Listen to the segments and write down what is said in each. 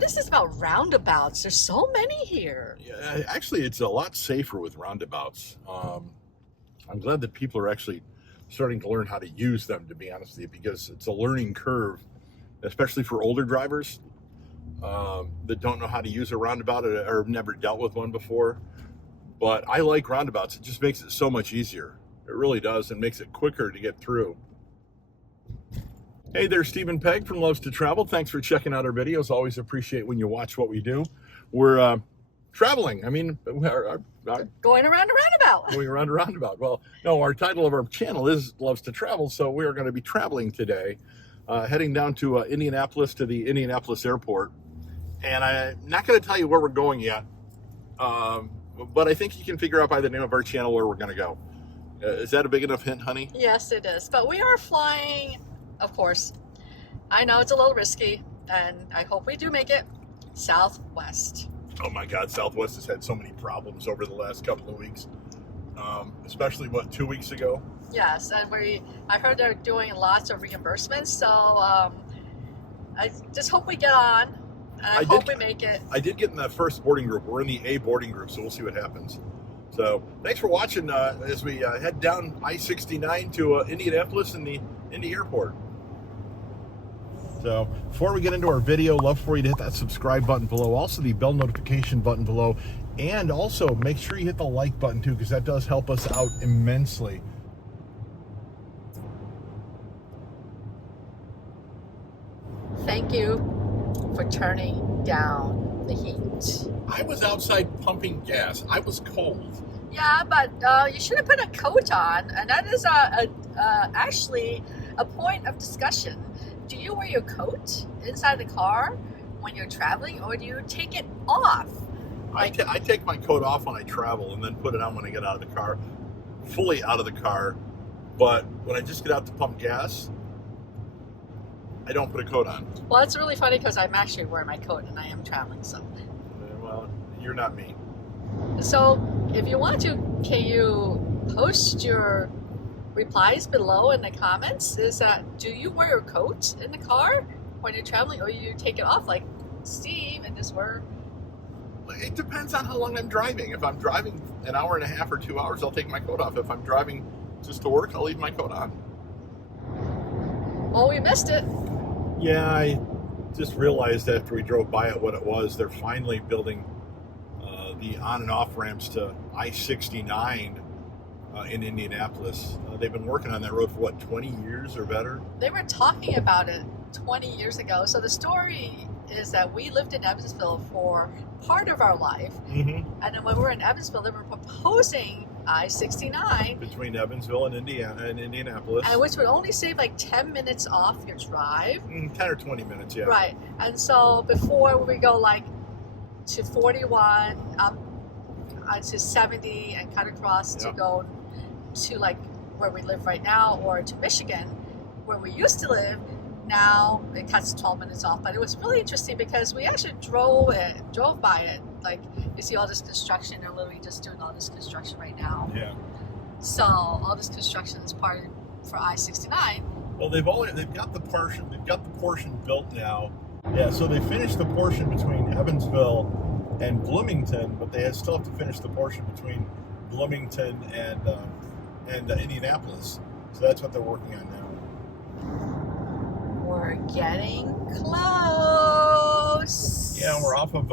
what is this about roundabouts? There's so many here. Yeah, actually, it's a lot safer with roundabouts. I'm glad that people are actually starting to learn how to use them, to be honest with you, because it's a learning curve, especially for older drivers that don't know how to use a roundabout or have never dealt with one before. But I like roundabouts. It just makes it so much easier. It really does, and makes it quicker to get through. Hey there, Stephen Pegg from Loves to Travel. Thanks for checking out our videos. Always appreciate when you watch what we do. We're traveling. I mean, Going around a roundabout. going around a roundabout. Well, no, our title of our channel is Loves to Travel, so we are going to be traveling today, heading down to Indianapolis, to the Indianapolis airport. And I'm not going to tell you where we're going yet, but I think you can figure out by the name of our channel where we're going to go. Is that a big enough hint, honey? Yes, it is. But we are flying, of course. I know it's a little risky, and I hope we do make it Southwest. Oh my God, Southwest has had so many problems over the last couple of weeks, especially 2 weeks ago. Yes, and I heard they're doing lots of reimbursements, so I just hope we get on, and I hope we make it. I did get in the first boarding group. We're in the A boarding group, so we'll see what happens. So thanks for watching as we head down I-69 to Indianapolis and the Indy airport. So before we get into our video, love for you to hit that subscribe button below, also the bell notification button below, and also make sure you hit the like button too, because that does help us out immensely. Thank you for turning down the heat. I was outside pumping gas. I was cold. Yeah, but you should have put a coat on, and that is actually a point of discussion. Do you wear your coat inside the car when you're traveling, or do you take it off? I take my coat off when I travel and then put it on when I get out of the car, fully out of the car. But when I just get out to pump gas, I don't put a coat on. Well, it's really funny because I'm actually wearing my coat and I am traveling, so. Well, you're not me. So, if you want to, can you post your replies below in the comments? Do you wear your coat in the car when you're traveling, or you take it off like Steve and just wear? It depends on how long I'm driving. If I'm driving an hour and a half or 2 hours, I'll take my coat off. If I'm driving just to work, I'll leave my coat on. Well, we missed it. Yeah, I just realized after we drove by it what it was. They're finally building the on and off ramps to I-69 in Indianapolis. They've been working on that road for 20 years or better? They were talking about it 20 years ago. So the story is that we lived in Evansville for part of our life. Mm-hmm. And then when we were in Evansville, they were proposing I-69 between Evansville and Indianapolis, and which would only save like 10 minutes off your drive. 10 or 20 minutes, yeah. Right. And so before we go like to 41 up to 70 and cut across to go to like where we live right now, or to Michigan where we used to live, now it cuts 12 minutes off. But it was really interesting because we actually drove by it. Like, you see all this construction, they're literally just doing all this construction right now. Yeah. So all this construction is part for I-69. Well, they've got the portion built now. Yeah, so they finished the portion between Evansville and Bloomington, but they still have to finish the portion between Bloomington and Indianapolis. So that's what they're working on now. We're getting close. Yeah, we're off of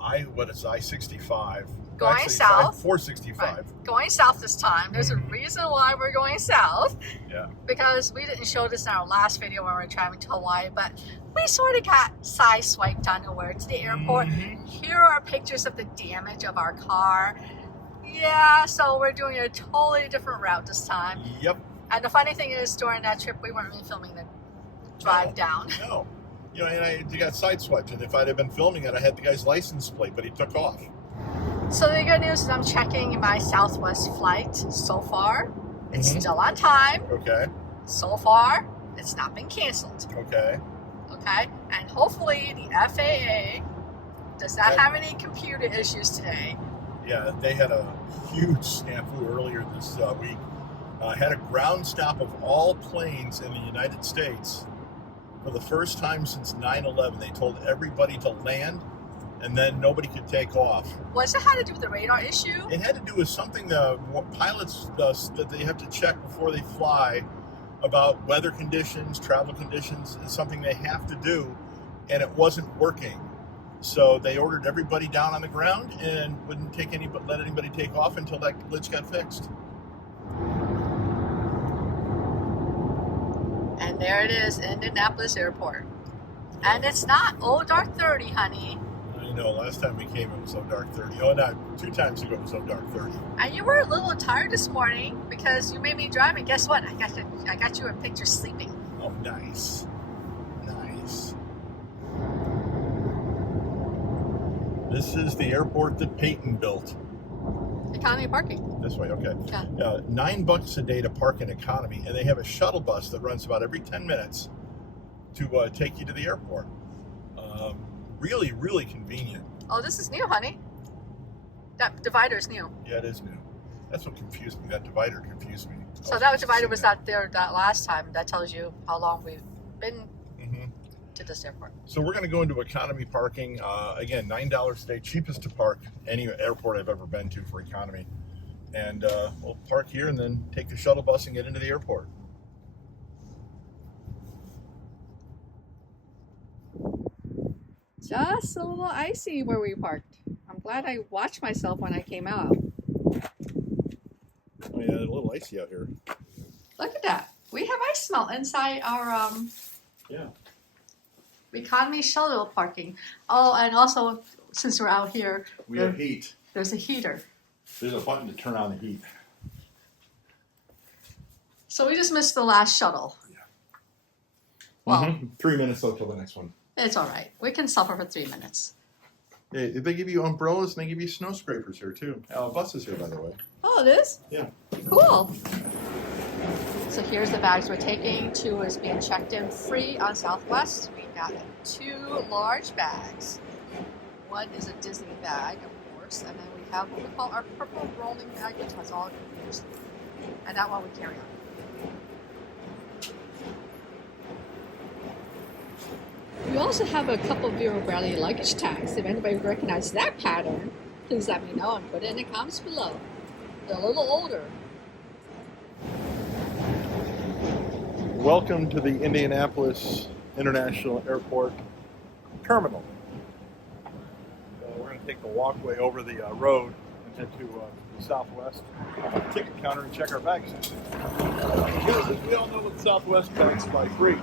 I-65. Going Actually, south. 465. Right. Going south this time. There's a reason why we're going south. Yeah. Because we didn't show this in our last video when we were traveling to Hawaii, but we sort of got side-swiped on the way to the airport. Here are pictures of the damage of our car. Yeah, so we're doing a totally different route this time. Yep. And the funny thing is, during that trip, we weren't really filming the drive down. No. You know, and I got sideswiped, and if I'd have been filming it, I had the guy's license plate, but he took off. So the good news is I'm checking my Southwest flight so far. It's still on time. Okay. So far, it's not been canceled. Okay. Okay? And hopefully the FAA does not have any computer issues today. Yeah, they had a huge snafu earlier this week. Had a ground stop of all planes in the United States for the first time since 9/11, they told everybody to land, and then nobody could take off. Was it had to do with the radar issue? It had to do with something the pilots that they have to check before they fly about weather conditions, travel conditions. It's something they have to do, and it wasn't working. So they ordered everybody down on the ground and wouldn't let anybody take off until that glitch got fixed. And there it is, Indianapolis Airport. And it's not dark 30, honey. I know, last time we came it was so dark 30. Oh, no, 2 times ago it was so dark 30. And you were a little tired this morning because you made me drive, and guess what? I got you a picture sleeping. Oh, nice. Nice. This is the airport that Peyton built. Economy parking. This way, okay. Yeah. $9 a day to park in economy, and they have a shuttle bus that runs about every 10 minutes to take you to the airport. Really, really convenient. Oh, this is new, honey. That divider is new. Yeah, it is new. That's what confused me. That divider confused me. So that divider was not there that last time. That tells you how long we've been to this airport. So we're going to go into economy parking. Again, $9 a day, cheapest to park any airport I've ever been to for economy. And we'll park here and then take the shuttle bus and get into the airport. Just a little icy where we parked. I'm glad I watched myself when I came out. Oh yeah, a little icy out here. Look at that. We have ice melt inside our economy shuttle parking. Oh, and also, since we're out here, We have heat. there's a heater. There's a button to turn on the heat. So we just missed the last shuttle. Yeah. Well, 3 minutes though till the next one. it's all right. We can suffer for 3 minutes. They give you umbrellas and they give you snow scrapers here too. Bus is here, by the way. Oh, it is? Yeah. Cool. So here's the bags we're taking. 2 is being checked in free on Southwest. We got 2 large bags. 1 is a Disney bag, of course, and then we have what we call our purple rolling bag, which has all computers. And that one we carry on. We also have a couple of Vero Bradley luggage tags. If anybody recognizes that pattern, please let me know and put it in the comments below. They're a little older. Welcome to the Indianapolis International Airport terminal. We're going to take the walkway over the road and head to the Southwest ticket counter and check our bags. As we all know, with Southwest bags fly free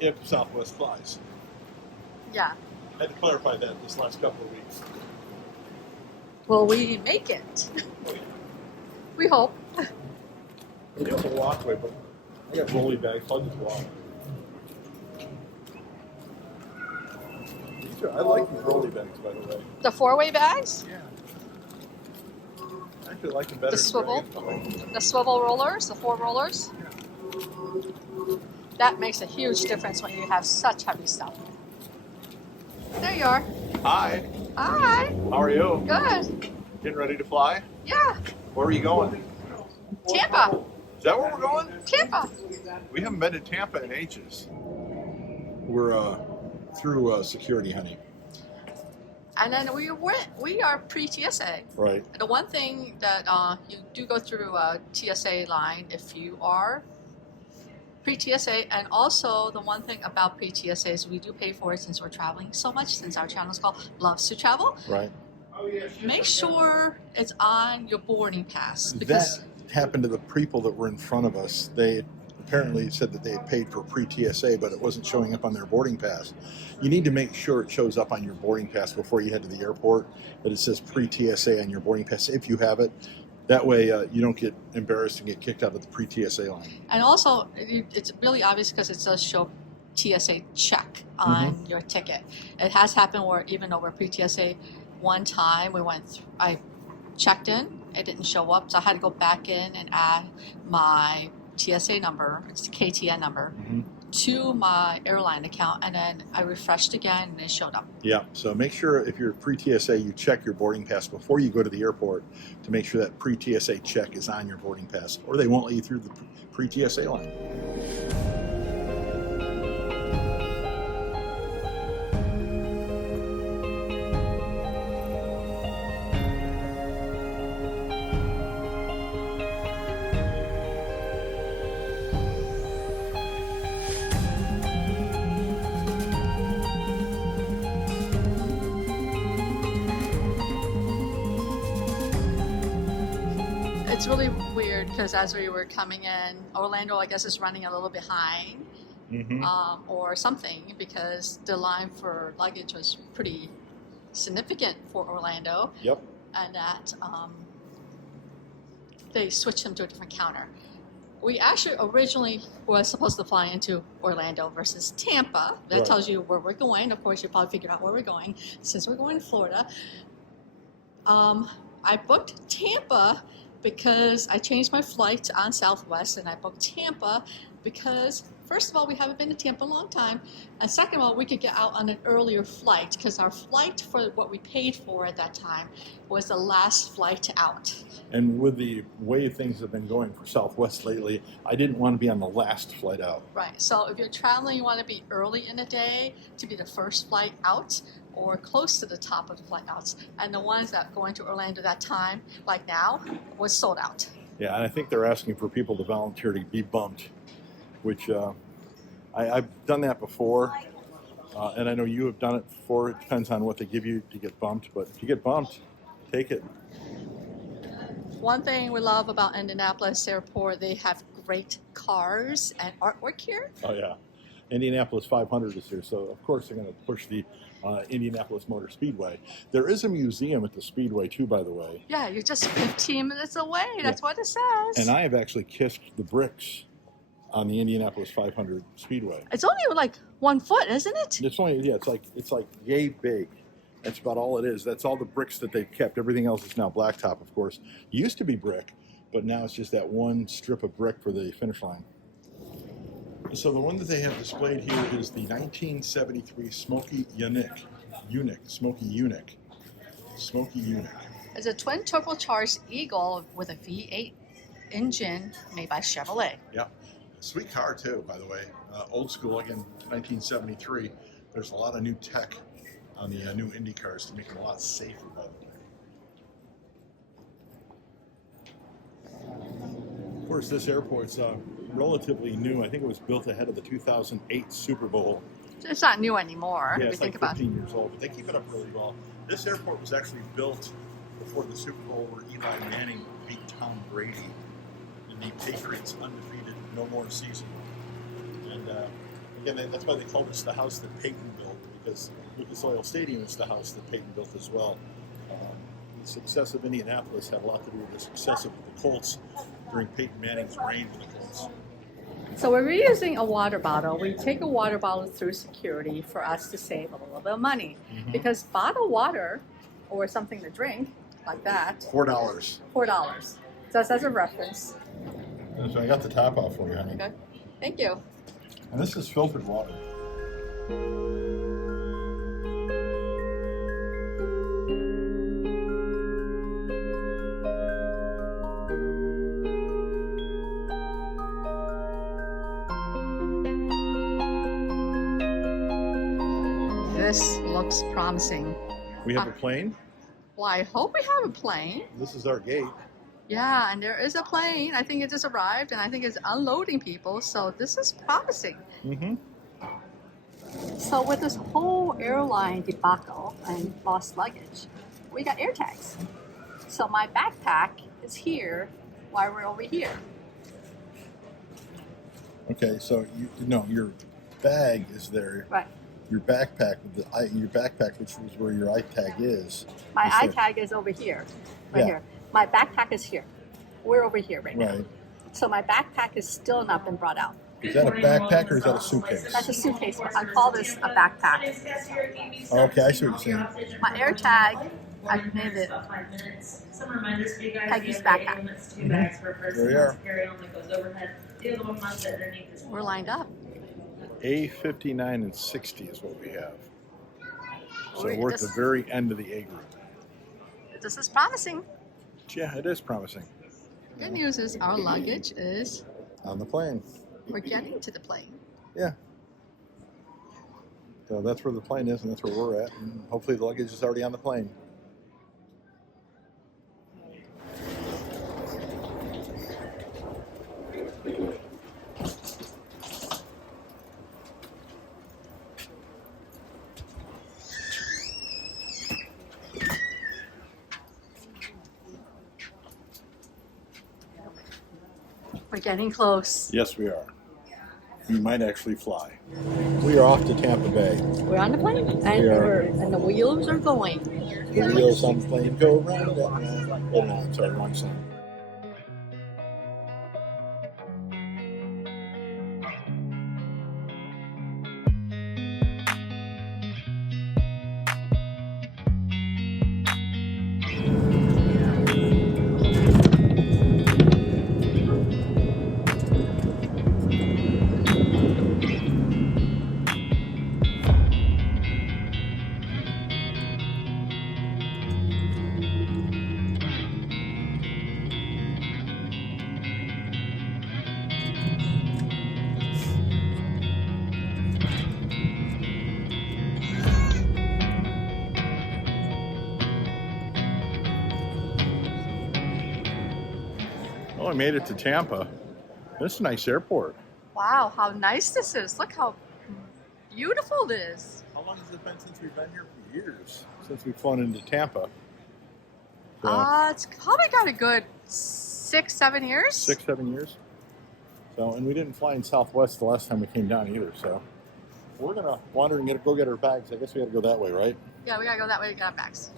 if Southwest flies. Yeah. I had to clarify that this last couple of weeks. Will we make it? We hope. We have a walkway, but I got rolly bags, so I'll just walk. I like these rolly bags, by the way. The 4-way bags? Yeah. I actually like them better. The swivel rollers, the 4 rollers. Yeah. That makes a huge difference when you have such heavy stuff. There you are. Hi. Hi. How are you? Good. Getting ready to fly? Yeah. Where are you going? Tampa. Is that where we're going? Tampa. We haven't been to Tampa in ages. We're through security, honey. And then we are pre-TSA. Right. The one thing that you do go through a TSA line if you are pre-TSA, and also the one thing about pre-TSA is we do pay for it since we're traveling so much, since our channel is called Luvs to Travel. Right. Make sure it's on your boarding pass. Because That happened to the people that were in front of us. They apparently said that they had paid for pre-TSA, but it wasn't showing up on their boarding pass. You need to make sure it shows up on your boarding pass before you head to the airport, that it says pre-TSA on your boarding pass if you have it. That way you don't get embarrassed and get kicked out of the pre-TSA line. And also, it's really obvious because it does show TSA check on your ticket. It has happened where even though we're pre-TSA, one time I checked in, it didn't show up, so I had to go back in and add my TSA number, it's the KTN number, to my airline account, and then I refreshed again and it showed up. Yeah, so make sure if you're pre-TSA, you check your boarding pass before you go to the airport to make sure that pre-TSA check is on your boarding pass, or they won't let you through the pre-TSA line. it's really weird because as we were coming in, Orlando, I guess, is running a little behind or something because the line for luggage was pretty significant for Orlando. Yep. And that they switched them to a different counter. We actually originally were supposed to fly into Orlando versus Tampa. That Right. tells you where we're going. Of course, you probably figured out where we're going since we're going to Florida. I booked Tampa because I changed my flight on Southwest, and I booked Tampa because, first of all, we haven't been to Tampa in a long time, and second of all, we could get out on an earlier flight because our flight for what we paid for at that time was the last flight out. And with the way things have been going for Southwest lately, I didn't want to be on the last flight out. Right. So if you're traveling, you want to be early in the day to be the first flight out or close to the top of the flight outs. And the ones that going to Orlando that time, like now, was sold out. Yeah, and I think they're asking for people to volunteer to be bumped, which I've done that before. And I know you have done it before. It depends on what they give you to get bumped. But if you get bumped, take it. One thing we love about Indianapolis Airport, they have great cars and artwork here. Oh, yeah. Indianapolis 500 is here, so of course they're going to push the Indianapolis Motor Speedway. There is a museum at the Speedway, too, by the way. Yeah, you're just 15 minutes away. That's what it says. And I have actually kissed the bricks on the Indianapolis 500 Speedway. It's only like 1 foot, isn't it? It's only, yeah, it's like yay big. That's about all it is. That's all the bricks that they've kept. Everything else is now blacktop, of course. It used to be brick, but now it's just that one strip of brick for the finish line. So the one that they have displayed here is the 1973 Smoky Unique. Smoky Unique. It's a twin turbocharged Eagle with a V8 engine made by Chevrolet. Yeah. Sweet car, too, by the way. Old school, again, 1973. There's a lot of new tech on the new Indy cars to make them a lot safer, by the way. Of course, this airport's relatively new. I think it was built ahead of the 2008 Super Bowl. It's not new anymore. Yeah, if it's you like think about 15 years old, but they keep it up really well. This airport was actually built before the Super Bowl where Eli Manning beat Tom Brady in the Patriots' undefeated no more season. And again, that's why they called this the house that Peyton built, because Lucas Oil Stadium is the house that Peyton built as well. The success of Indianapolis had a lot to do with the success of the Colts during Peyton Manning's reign with the Colts. So when we're using a water bottle, we take a water bottle through security for us to save a little bit of money. Because bottled water or something to drink like that, $4. $4. Just as a reference. So I got the top off for you, honey. Okay. Thank you. And this is filtered water. This looks promising. We have a plane. Well, I hope we have a plane. This is our gate. Yeah, and there is a plane. I think it just arrived, and I think it's unloading people. So this is promising. So with this whole airline debacle and lost luggage, we got air tags. So my backpack is here while we're over here. Okay, so your bag is there. Right. Your backpack, which is where your iTag is. My is there. iTag is over here, right Yeah. here. My backpack is here. We're over here right now. Right. So my backpack is still not been brought out. Is that a backpack or is that a suitcase? That's a suitcase. I call this a backpack. Okay, I see what you're saying. My air tag, I named it Peggy's backpack. There we are. We're lined up. A59 and 60 is what we have. So We're we're at the just- very end of the A group. This is promising. Yeah, it is promising. Good news is our luggage is, On the plane. we're getting to the plane. Yeah. So that's where the plane is, and that's where we're at. And hopefully the luggage is already on the plane. getting close. Yes, we are. We might actually fly. We are off to Tampa Bay. We're on the plane, and the wheels are going. The wheels on the plane go round and round. Oh no, sorry, wrong song. Oh, I made it to Tampa. This is a nice airport. Wow, how nice this is. Look how beautiful it is. How long has it been since we've been here? For years. Since we've flown into Tampa. It's probably got a good 6-7 years. 6-7 years. So, and we didn't fly in Southwest the last time we came down either. So, we're gonna wander and go get our bags. I guess we gotta go that way, right? Yeah, we gotta go that way to get our bags.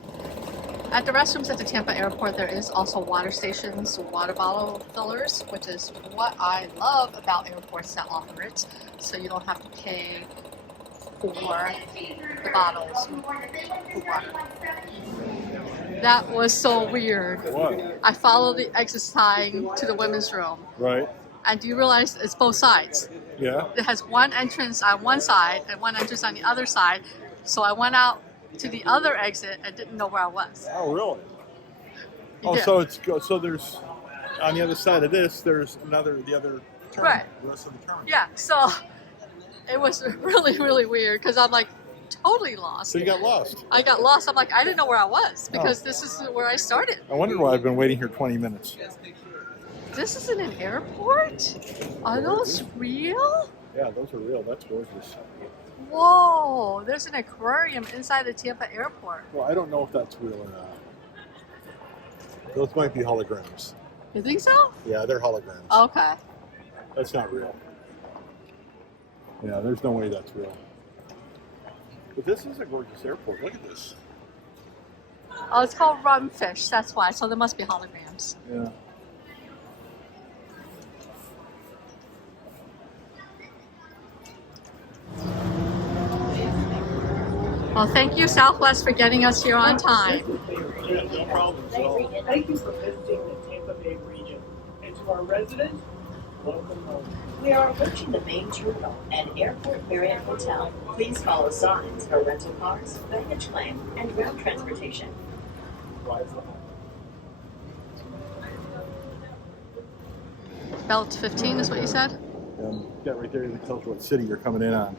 At the restrooms at the Tampa airport, there is also water stations, water bottle fillers, which is what I love about airports that offer it. So you don't have to pay for the bottles for water. That was so weird. What? I followed the exit sign to the women's room. Right. And do you realize it's both sides? Yeah. It has one entrance on one side and one entrance on the other side. So I went out to the other exit and didn't know where I was. Oh, really? You did. So there's on the other side of this. There's the other terminal. Right. The rest of the terminal. Yeah, so it was really, really weird because I'm like totally lost. So you got lost. I got lost. I'm like, I didn't know where I was because this is where I started. I wondered why I've been waiting here 20 minutes. This isn't an airport? Are those real? Yeah, those are real. That's gorgeous. Whoa, there's an aquarium inside the Tampa airport. Well, I don't know if that's real or not. Those might be holograms. You think so? Yeah, they're holograms. Okay. That's not real. Yeah, there's no way that's real. But this is a gorgeous airport. Look at this. Oh, it's called Rumfish, that's why. So there must be holograms. Yeah. Well, thank you, Southwest, for getting us here on time. Yeah, no problem. Thank you for visiting the Tampa Bay region. And to our residents, welcome home. We are approaching the main terminal and Airport Marriott Hotel. Please follow signs for rental cars, baggage claim, and ground transportation. Belt 15 is what you said? Got right there that tells you what city you're coming in on.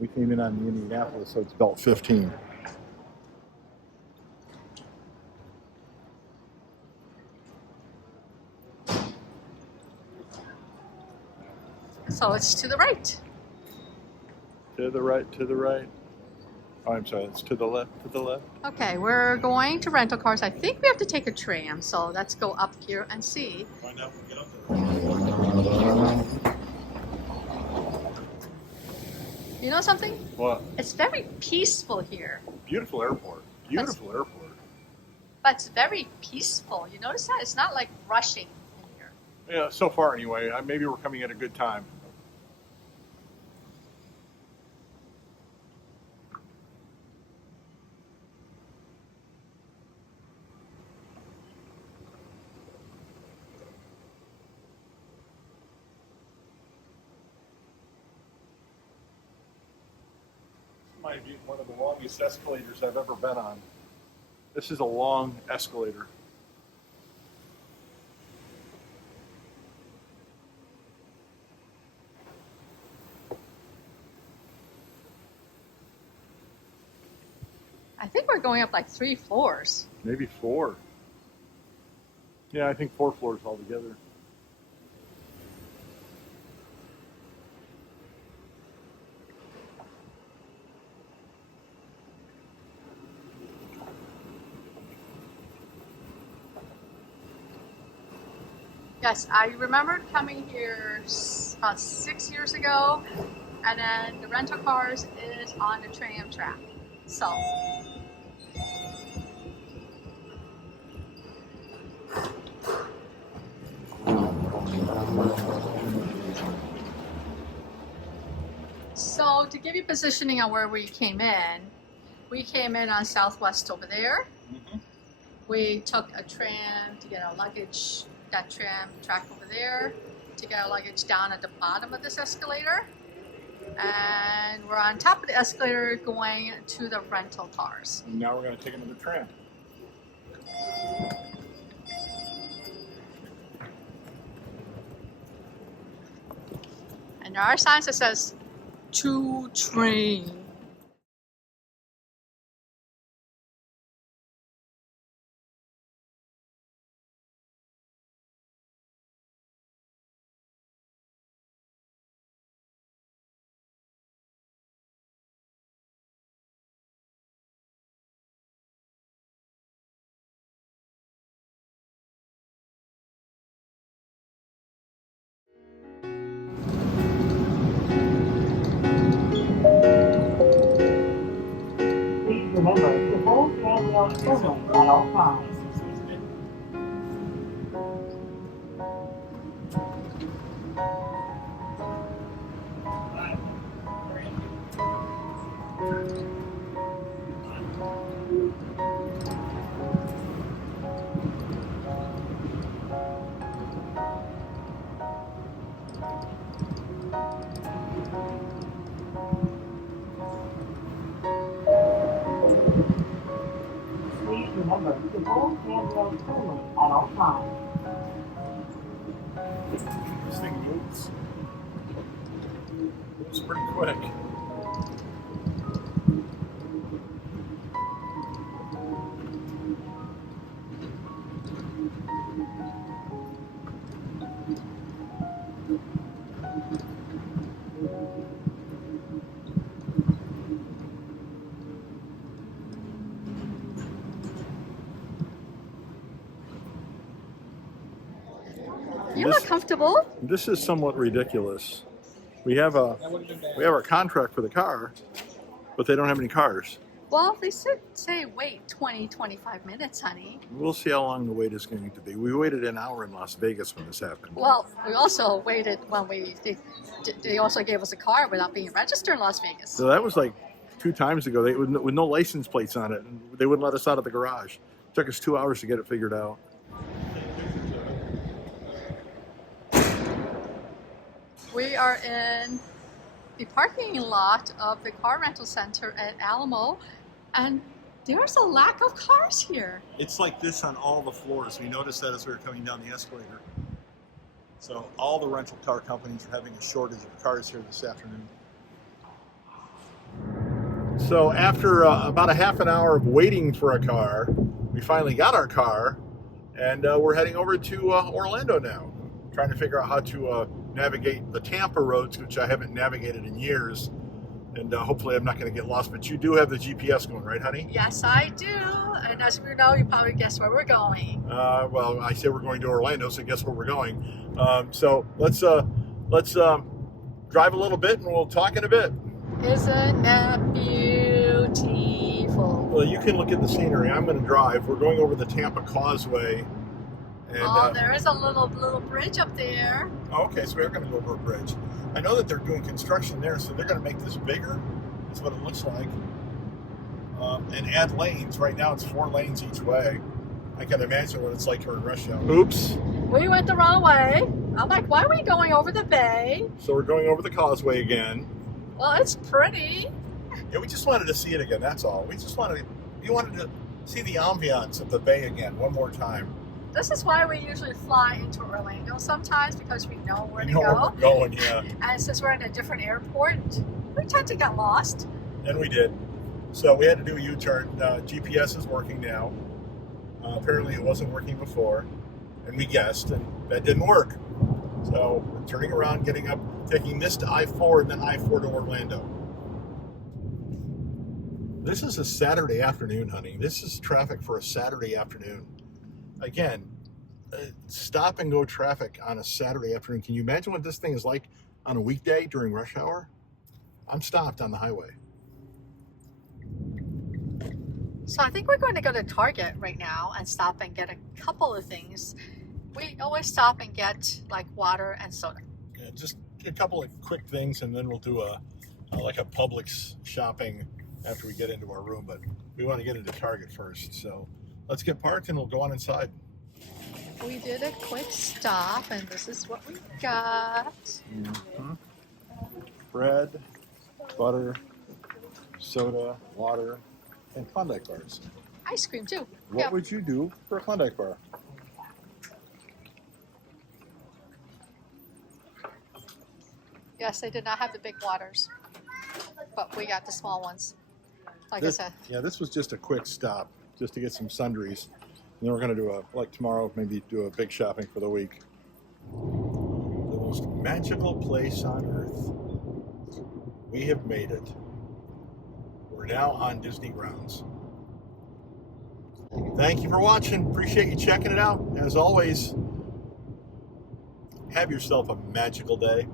We came in on the Indianapolis, so it's belt 15. So it's to the right. To the right, to the right. Oh, I'm sorry, it's to the left, to the left. Okay, we're going to rental cars. I think we have to take a tram, so let's go up here and see. Find out when we get up there. You know something? What? It's very peaceful here, Beautiful airport. Beautiful airport. but it's very peaceful. You notice that? It's not like rushing in here. Yeah, so far anyway. Maybe we're coming at a good time. Might be one of the longest escalators I've ever been on. This is a long escalator. I think we're going up like 3 floors. Maybe 4. Yeah, I think 4 floors altogether. Yes, I remember coming here about 6 years ago, and then the rental cars is on the tram track. So. So to give you positioning on where we came in on Southwest over there. Mm-hmm. We took a tram to get our luggage, that tram track over there, to get our luggage down at the bottom of this escalator. And we're on top of the escalator going to the rental cars. And now we're going to take another tram. And there are signs that says, to train. Please remember to hold handrails firmly at all times. Please remember to hold handrails firmly at all times. This thing moves. It's pretty quick. You look comfortable. This is somewhat ridiculous. We have our contract for the car, but they don't have any cars. Well, they should say wait 20, 25 minutes, honey. We'll see how long the wait is going to be. We waited an hour in Las Vegas when this happened. Well, we also waited when they also gave us a car without being registered in Las Vegas. So that was like 2 times ago. With no license plates on it, and they wouldn't let us out of the garage. It took us 2 hours to get it figured out. We are in the parking lot of the car rental center at Alamo, and there's a lack of cars here. It's like this on all the floors. We noticed that as we were coming down the escalator. So all the rental car companies are having a shortage of cars here this afternoon. So after about a half an hour of waiting for a car, we finally got our car, and we're heading over to Orlando now, trying to figure out how to navigate the Tampa roads, which I haven't navigated in years, and hopefully I'm not going to get lost. But you do have the GPS going, right, honey? Yes, I do. And as we know, you probably guess where we're going. Well, I say we're going to Orlando, so guess where we're going. So let's drive a little bit, and we'll talk in a bit. Isn't that beautiful? Well, you can look at the scenery. I'm going to drive. We're going over the Tampa Causeway. And, there is a little bridge up there. Okay, so we're going to go over a bridge. I know that they're doing construction there, so they're going to make this bigger. That's what it looks like. And add lanes. Right now it's 4 lanes each way. I can imagine what it's like during rush hour. Oops. We went the wrong way. I'm like, why are we going over the bay? So we're going over the causeway again. Well, it's pretty. Yeah, we just wanted to see it again, that's all. We wanted to see the ambiance of the bay again one more time. This is why we usually fly into Orlando sometimes, because we know where to We know go. where we're going, yeah. And since we're in a different airport, we tend to get lost. And we did. So we had to do a U-turn. GPS is working now. Apparently it wasn't working before. And we guessed, and that didn't work. So we're turning around, getting up, taking this to I-4 and then I-4 to Orlando. This is a Saturday afternoon, honey. This is traffic for a Saturday afternoon. Again, stop and go traffic on a Saturday afternoon. Can you imagine what this thing is like on a weekday during rush hour? I'm stopped on the highway. So I think we're going to go to Target right now and stop and get a couple of things. We always stop and get like water and soda. Yeah, just a couple of quick things, and then we'll do like a Publix shopping after we get into our room. But we want to get into Target first. So let's get parked and we'll go on inside. We did a quick stop, and this is what we got. Bread, butter, soda, water, and Klondike bars. Ice cream too. What would you do for a Klondike bar? Yes, they did not have the big waters, but we got the small ones. Like This, I said, yeah, this was just a quick stop, just to get some sundries. And then we're going to do like tomorrow, maybe do a big shopping for the week. The most magical place on earth. We have made it. We're now on Disney grounds. Thank you for watching. Appreciate you checking it out. As always, have yourself a magical day.